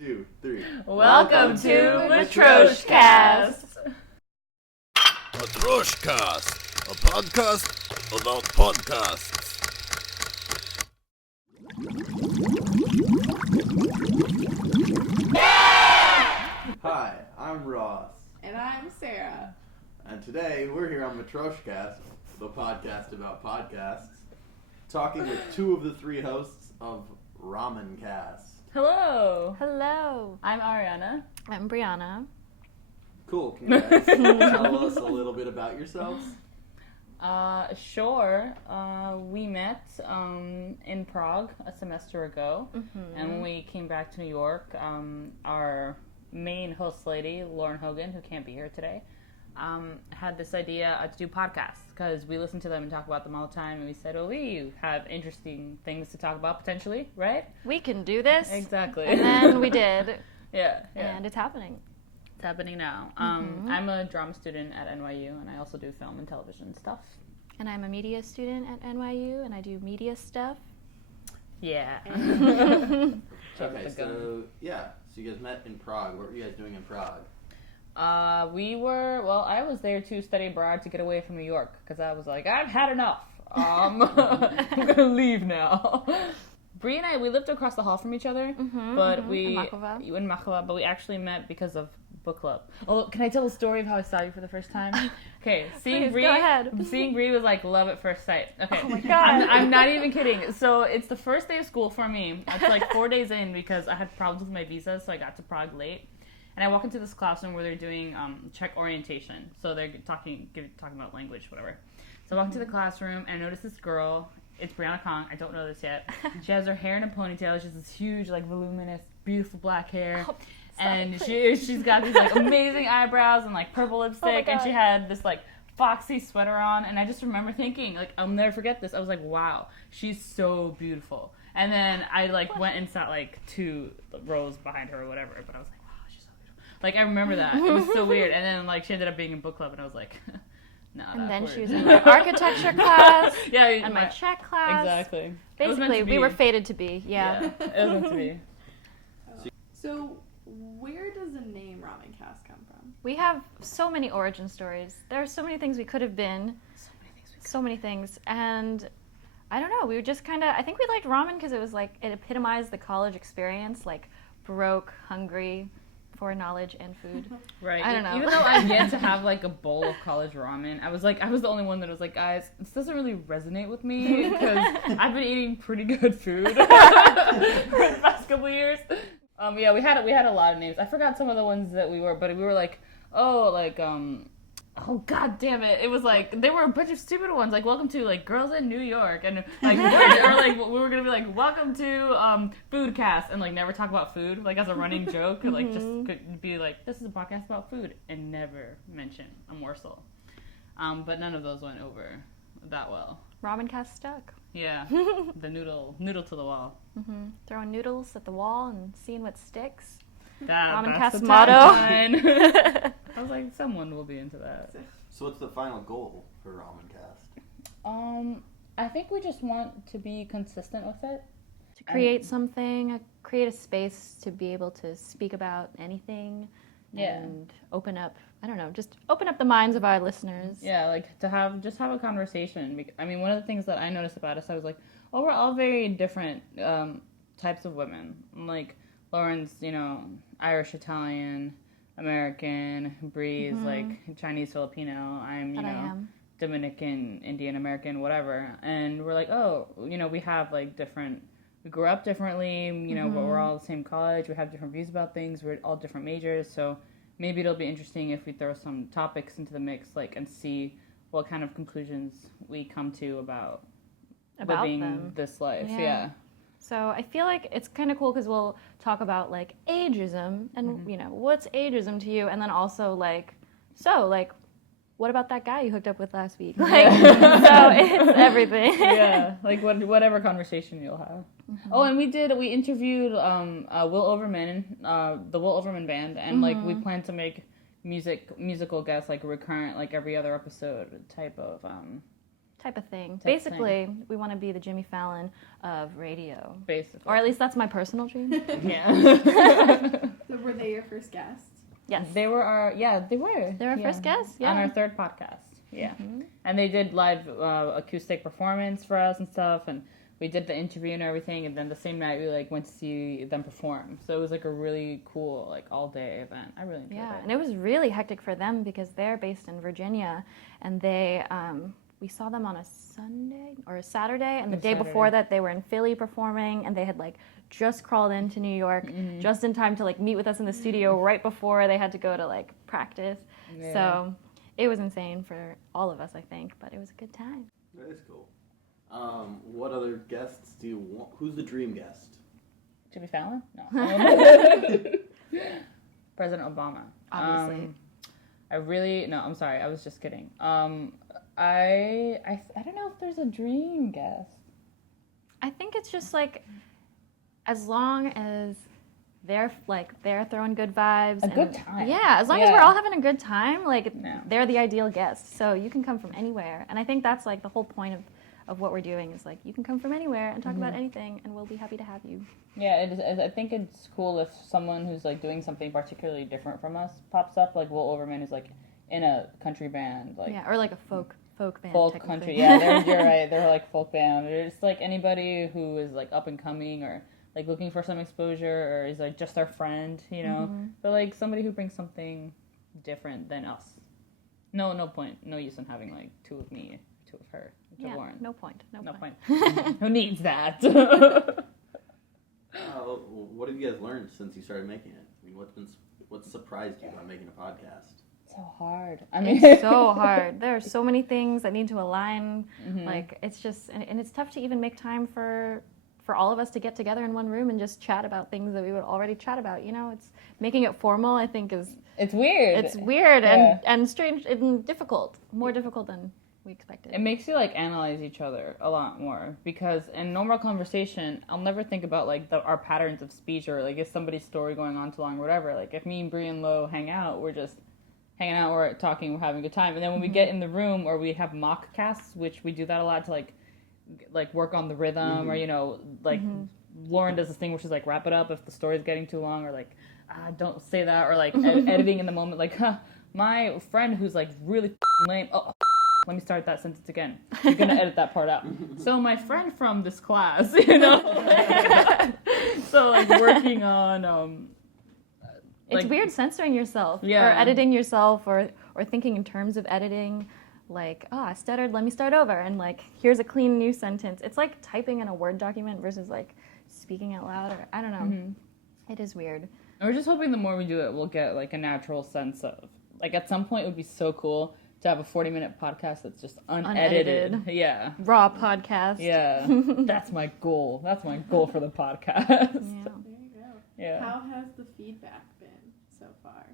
2, 3. Welcome to Matryoshkast. Matryoshkast, a podcast about podcasts. Hi, I'm Ross, And I'm Sarah. and today we're here on Matryoshkast, the podcast about podcasts, talking with two of the three hosts of Ramencast. Hello. Hello. I'm Ariana. I'm Brianna. Cool, can you guys tell us a little bit about yourselves? Sure. We met in Prague a semester ago, and when we came back to New York, our main host lady, Lauren Hogan, who can't be here today, had this idea to do podcasts because we listen to them and talk about them all the time, and we said, well, we have interesting things to talk about potentially, right? We can do this. Exactly. And then we did. Yeah. And it's happening. It's happening now. I'm a drama student at NYU, and I also do film and television stuff. And I'm a media student at NYU, and I do media stuff. Yeah. Okay, so you guys met in Prague. What were you guys doing in Prague? I was there to study abroad to get away from New York because I was like, I've had enough. I'm gonna leave now. Bree and I, we lived across the hall from each other, but in Machova, but we actually met because of book club. Oh, can I tell a story of how I saw you for the first time? Okay, seeing Bree was like love at first sight. Okay, oh my God. I'm not even kidding. So it's the first day of school for me. It's like 4 days in because I had problems with my visa, so I got to Prague late. And I walk into this classroom where they're doing Czech orientation. So they're talking about language, whatever. So I walk into the classroom and I notice this girl. It's Brianna Kong. I don't know this yet. She has her hair in a ponytail. She has this huge, like, voluminous, beautiful black hair. Oh, and she's got these, like, amazing eyebrows and, like, purple lipstick. And she had this, like, foxy sweater on. And I just remember thinking, like, I'll never forget this. I was like, wow, she's so beautiful. And then I, like, went and sat, like, 2 rows behind her or whatever. But I was like, like, I remember that. It was so weird. And then, like, she ended up being in book club, and I was like, no, And then weird. she was in my architecture class. Yeah. And my Czech class. Exactly. Basically, we were fated to be. Yeah. It was meant to be. So, where does the name Ramencast come from? We have so many origin stories. There are so many things we could have been. So many things. And I don't know. We were just kind of, I think we liked ramen because it was like, it epitomized the college experience, like broke, hungry, for knowledge and food. Right. I don't know. Even though I get to have like a bowl of college ramen, I was the only one that was like, guys, this doesn't really resonate with me because I've been eating pretty good food for the past couple of years. We had a lot of names. I forgot some of the ones that we were, but we were like, oh god damn it! It was like they were a bunch of stupid ones, like welcome to like Girls in New York, and like or like we were gonna be like welcome to Foodcast, and like never talk about food, like as a running joke, like just could be like this is a podcast about food, and never mention a morsel. But none of those went over that well. Ramencast stuck. Yeah, the noodle to the wall. Throwing noodles at the wall and seeing what sticks. That's Ramencast the motto. tagline. I was like, someone will be into that. So what's the final goal for Ramencast? I think we just want to be consistent with it. To create something, create a space to be able to speak about anything and open up, I don't know, just open up the minds of our listeners. Yeah, like to have a conversation. I mean, one of the things that I noticed about us, I was like, oh, we're all very different types of women. Like Lauren's, Irish, Italian, American. Bree's like Chinese, Filipino. I'm, Dominican, Indian American, whatever. And we're like, oh, we have like we grew up differently, but we're all the same college. We have different views about things. We're all different majors. So maybe it'll be interesting if we throw some topics into the mix, like, and see what kind of conclusions we come to about living them. This life. Yeah. So I feel like it's kind of cool because we'll talk about like ageism and what's ageism to you, and then also like what about that guy you hooked up with last week? Like so it's everything. Yeah, like whatever conversation you'll have. Oh, and we interviewed Will Overman, the Will Overman band, and like we plan to make musical guests like recurrent, like every other episode type of type of thing. Type of Basically, we want to be the Jimmy Fallon of radio. Basically. Or at least that's my personal dream. Yeah. So were they your first guests? Yes. They were they were. They're our first guests, yeah. On our third podcast. Yeah. Mm-hmm. And they did live acoustic performance for us and stuff, and we did the interview and everything, and then the same night we like went to see them perform. So it was like a really cool like all day event. I really enjoyed it. And it was really hectic for them because they're based in Virginia, and they we saw them on a Sunday or a Saturday, and the day before that they were in Philly performing, and they had like just crawled into New York just in time to like meet with us in the studio right before they had to go to like practice. Yeah. So it was insane for all of us, I think, but it was a good time. That is cool. What other guests do you want? Who's the dream guest? Jimmy Fallon? No. President Obama. Obviously. I'm sorry, I was just kidding. I don't know if there's a dream guest. I think it's just like as long as they're throwing good vibes. A good time. Yeah, as long as we're all having a good time, like Yeah. they're the ideal guest. So you can come from anywhere. And I think that's like the whole point of what we're doing is like you can come from anywhere and talk about anything and we'll be happy to have you. Yeah, it is, I think it's cool if someone who's like doing something particularly different from us pops up, like Will Overman is like in a country band, like Yeah, or like a folk band. folk technically. country. Yeah, you're right. They're like folk band. Or just like anybody who is like up and coming or like looking for some exposure or is like just our friend, you know. But like somebody who brings something different than us. No point. No use in having like two of me, two of her, two of Lauren. No point. Who needs that? What have you guys learned since you started making it? I mean, what's surprised you about making a podcast? So hard. I mean, It's so hard. There are so many things that need to align. Like it's just, and it's tough to even make time for all of us to get together in one room and just chat about things that we would already chat about. You know, it's making it formal. I think it's weird. It's weird Yeah. and strange and difficult. More difficult than we expected. It makes you like analyze each other a lot more because in normal conversation, I'll never think about like our patterns of speech or like if somebody's story going on too long or whatever. Like if me and Bree and Lo hang out, we're just hanging out, we're talking, we're having a good time. And then when we get in the room or we have mock casts, which we do that a lot to like work on the rhythm or, you know, like Lauren does this thing where she's like, wrap it up if the story's getting too long or like, don't say that or like editing in the moment. Like, my friend who's like really lame. Let me start that sentence again. You're going to edit that part out. So my friend from this class, you know, so like working on, it's like, weird censoring yourself or Yeah. editing yourself or thinking in terms of editing. Like, I stuttered, let me start over. And like, here's a clean new sentence. It's like typing in a Word document versus like speaking out loud or I don't know. It is weird. And we're just hoping the more we do it, we'll get like a natural sense of, like at some point it would be so cool to have a 40-minute podcast that's just unedited. Yeah. Raw podcast. Yeah. That's my goal. That's my goal for the podcast. Yeah. There you go. Yeah. How has the feedback been so far?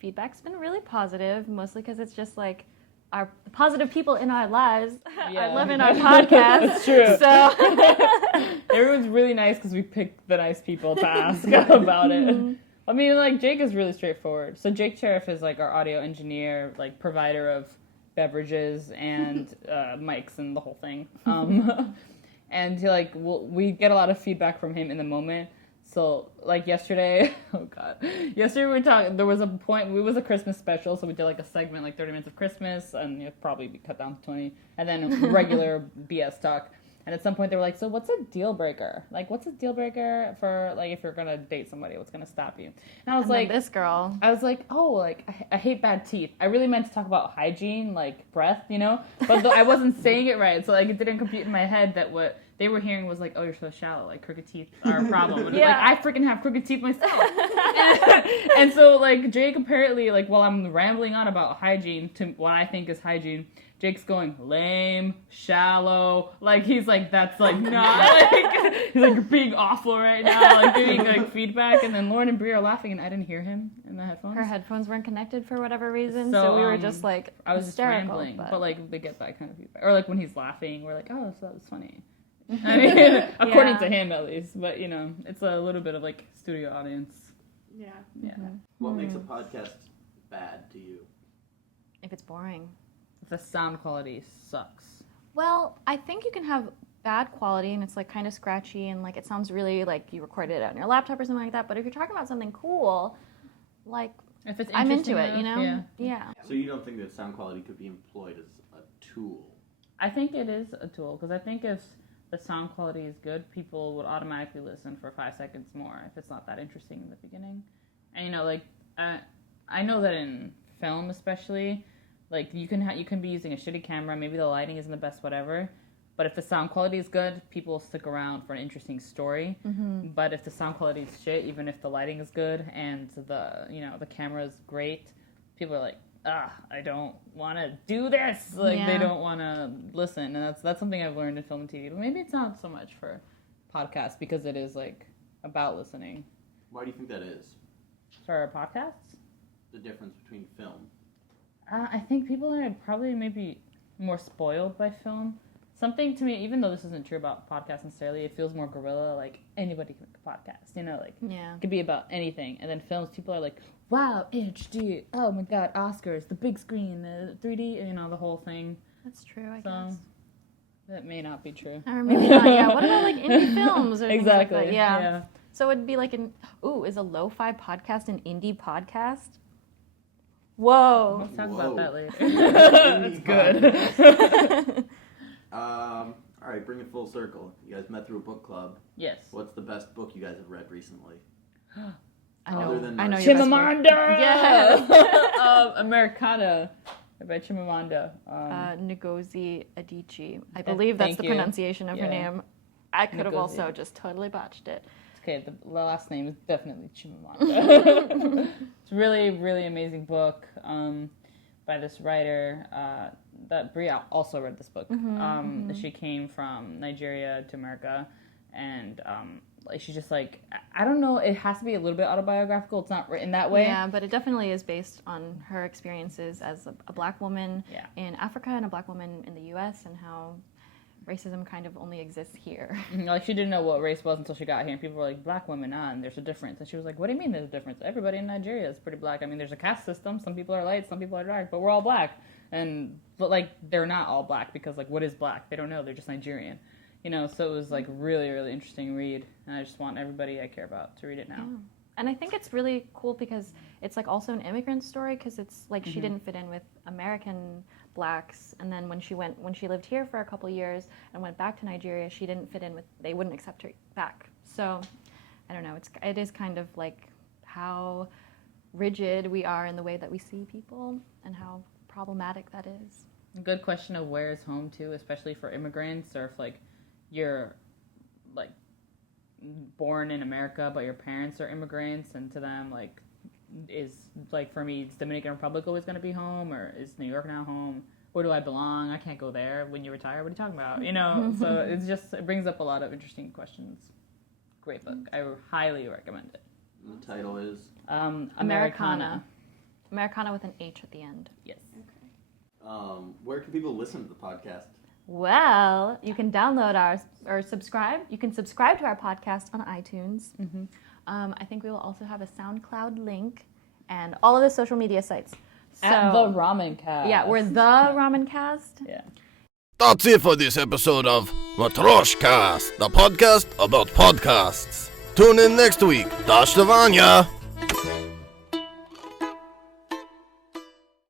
Feedback's been really positive, mostly because it's just like the positive people in our lives Yeah. are loving our podcast. That's true. So Everyone's really nice because we picked the nice people to ask about it. I mean, like, Jake is really straightforward. So Jake Cherif is, like, our audio engineer, like, provider of beverages and mics and the whole thing. And, like, we get a lot of feedback from him in the moment. So, like, yesterday, yesterday we were talking, there was a point, it was a Christmas special, so we did, like, a segment, like, 30 minutes of Christmas, and it'd probably be cut down to 20, and then regular BS talk. And at some point they were like, so what's a deal breaker? Like, what's a deal breaker for, like, if you're going to date somebody? What's going to stop you? And I was like, this girl. I was like, oh, like, I hate bad teeth. I really meant to talk about hygiene, like, breath, you know? But I wasn't saying it right. So, like, it didn't compute in my head that what they were hearing was like, oh, you're so shallow. Like, crooked teeth are a problem. And Yeah. like, I freaking have crooked teeth myself. and so, like, Jake apparently, like, while I'm rambling on about hygiene to what I think is hygiene, Jake's going, lame, shallow, like, he's like, that's, like, not, like, he's, like, being awful right now, like, giving, like, feedback, and then Lauren and Brie are laughing, and I didn't hear him in the headphones. Her headphones weren't connected for whatever reason, so we were just, like, I was hysterical. just rambling, but, like, they get that kind of feedback. Or, like, when he's laughing, we're like, oh, so that was funny. I mean, according to him, at least, but, you know, it's a little bit of, like, studio audience. Yeah. Yeah. What makes a podcast bad to you? If it's boring. The sound quality sucks. Well, I think you can have bad quality and it's like kind of scratchy and like it sounds really like you recorded it on your laptop or something like that. But if you're talking about something cool, like If it's I'm into interesting it, you know? enough, Yeah. So you don't think that sound quality could be employed as a tool? I think it is a tool because I think if the sound quality is good, people would automatically listen for 5 seconds more if it's not that interesting in the beginning. And I know that in film especially, like you can be using a shitty camera, maybe the lighting isn't the best, whatever. But if the sound quality is good, people will stick around for an interesting story. Mm-hmm. But if the sound quality is shit, even if the lighting is good and the camera is great, people are like, I don't want to do this. Like they don't want to listen, and that's something I've learned in film and TV. But maybe it's not so much for podcasts because it is like about listening. Why do you think that is? For podcasts, The difference between film. I think people are probably maybe more spoiled by film. Something to me, even though this isn't true about podcasts necessarily, it feels more guerrilla, like anybody can make a podcast, it could be about anything. And then films, people are like, wow, HD, oh my god, Oscars, the big screen, the 3D, the whole thing. That's true, I So, guess. that may not be true. Or maybe not, yeah. What about like indie films or things Exactly, like that? Yeah. yeah. So it'd be like is a lo-fi podcast an indie podcast? Whoa. Let's talk Whoa. about that later. That's good. All right, bring it full circle. You guys met through a book club. Yes. What's the best book you guys have read recently? I know. Other than I know your best one. Chimamanda! Yes. Americana by Chimamanda. Ngozi Adichie. I believe that's thank the you. pronunciation of her Yeah. name. I could have Ngozi. also just totally botched it. Okay, the last name is definitely Chimamanda. It's a really, really amazing book by this writer. That Bria also read this book. She came from Nigeria to America, and she's just like, I don't know, it has to be a little bit autobiographical. It's not written that way. Yeah, but it definitely is based on her experiences as a black woman in Africa and a black woman in the U.S. and how racism kind of only exists here. Like, she didn't know what race was until she got here, and people were like, black women, and there's a difference. And she was like, what do you mean there's a difference? Everybody in Nigeria is pretty black. I mean, there's a caste system. Some people are light, some people are dark, but we're all black. But, like, they're not all black because, like, what is black? They don't know. They're just Nigerian. So it was, like, really, really interesting read, and I just want everybody I care about to read it now. Yeah. And I think it's really cool because it's, like, also an immigrant story because it's, like, she didn't fit in with American blacks, and then when she lived here for a couple years and went back to Nigeria, she didn't fit in with, they wouldn't accept her back. So, I don't know, it is kind of like how rigid we are in the way that we see people and how problematic that is. Good question of where is home to, especially for immigrants, or if, like, you're, like, born in America but your parents are immigrants, and to them, like, is, like, for me, is Dominican Republic always going to be home, or is New York now home? Where do I belong? I can't go there. When you retire, what are you talking about? So it brings up a lot of interesting questions. Great book. I highly recommend it. And the title is? Americana. Americana with an H at the end. Yes. Where can people listen to the podcast? Well, you can download or subscribe. You can subscribe to our podcast on iTunes. I think we will also have a SoundCloud link and all of the social media sites. At the Ramencast. Yeah, we're the Ramencast. Yeah. That's it for this episode of Matryoshkast, the podcast about podcasts. Tune in next week. Do świdania!